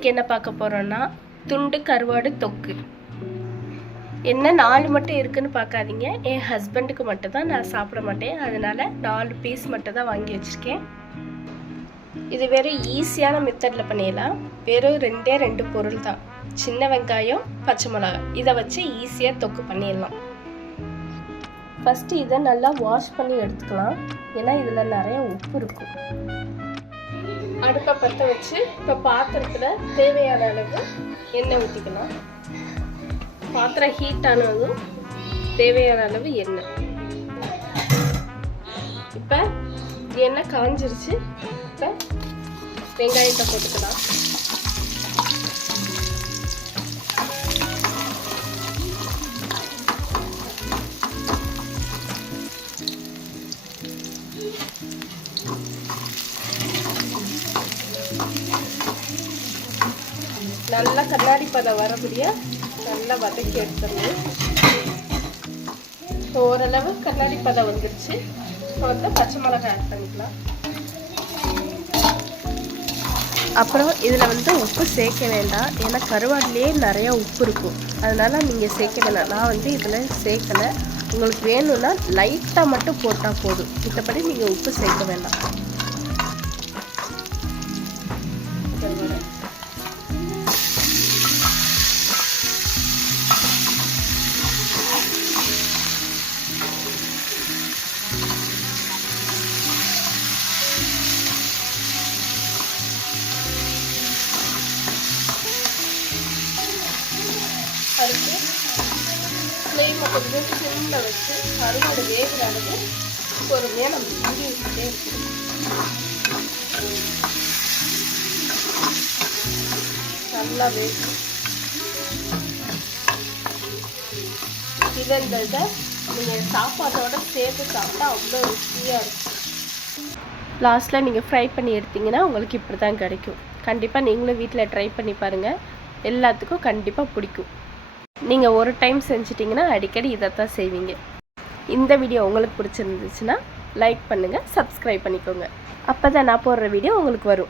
இன்றைக்கி என்ன பார்க்க போகிறோன்னா துண்டு கருவாடு தொக்கு. என்ன 4 மட்டும் இருக்குதுன்னு பார்க்காதீங்க. என் ஹஸ்பண்டுக்கு மட்டும் தான், நான் சாப்பிட மாட்டேன். அதனால் 4 பீஸ் மட்டும் தான் வாங்கி வச்சுருக்கேன். இது வெறும் ஈஸியான மெத்தடில் பண்ணிடலாம். வெறும் 2 பொருள் தான், சின்ன வெங்காயம், பச்சை மிளகாய். இதை வச்சு ஈஸியாக தொக்கு பண்ணிடலாம். ஃபஸ்ட்டு இதை நல்லா வாஷ் பண்ணி எடுத்துக்கலாம், ஏன்னா இதில் நிறைய உப்பு இருக்கும். அடுப்பை பற்ற வச்சு இப்போ பாத்திரத்தில் தேவையான அளவு எண்ணெய் ஊற்றிக்கலாம். பாத்திரம் ஹீட் ஆனதும் தேவையான அளவு எண்ணெய். இப்போ எண்ணெய் காஞ்சிருச்சு. இப்போ வெங்காயத்தை போட்டுக்கலாம். நல்லா கண்ணாடி பதம் வரக்கூடிய நல்லா வதக்கி எடுத்துடணும். ஓரளவு கண்ணாடி பதம் வந்துருச்சு. இப்போ வந்து பச்சை மிளகாய் ஆட் பண்ணிக்கலாம். அப்புறம் இதில் வந்து உப்பு சேர்க்க வேண்டாம், ஏன்னா கருவாடுலேயே நிறையா உப்பு இருக்கும். அதனால் நீங்கள் சேர்க்க வேண்டாம். நான் வந்து இதில் சேர்க்கலை. உங்களுக்கு வேணும்னா லைட்டாக மட்டும் போட்டால் போதும். மற்றபடி நீங்கள் உப்பு சேர்க்க வேண்டாம். அடுத்து ஃப்ளேமை கொஞ்சம் சிம்மில் வச்சு கருவாடு வேகிற அளவு பொறுமையாக நம்ம கிண்டி விட்டுட்டே இருக்கணும். நல்லா வேகும். இந்த இதை நீங்கள் சாப்பாட்டோட சேர்த்து சாப்பிட்டா அவ்வளோ ருசியாக இருக்கும். லாஸ்ட்டில் நீங்கள் ஃப்ரை பண்ணி எடுத்திங்கன்னா உங்களுக்கு இப்படி தான் கிடைக்கும். கண்டிப்பாக நீங்களும் வீட்டில் ட்ரை பண்ணி பாருங்கள், எல்லாத்துக்கும் கண்டிப்பாக பிடிக்கும். நீங்கள் ஒரு டைம் செஞ்சிட்டிங்கன்னா அடிக்கடி இதை தான் செய்வீங்க. இந்த வீடியோ உங்களுக்கு பிடிச்சிருந்துச்சுன்னா லைக் பண்ணுங்கள், சப்ஸ்கிரைப் பண்ணிக்கோங்க. அப்போ தான் நான் போடுற வீடியோ உங்களுக்கு வரும்.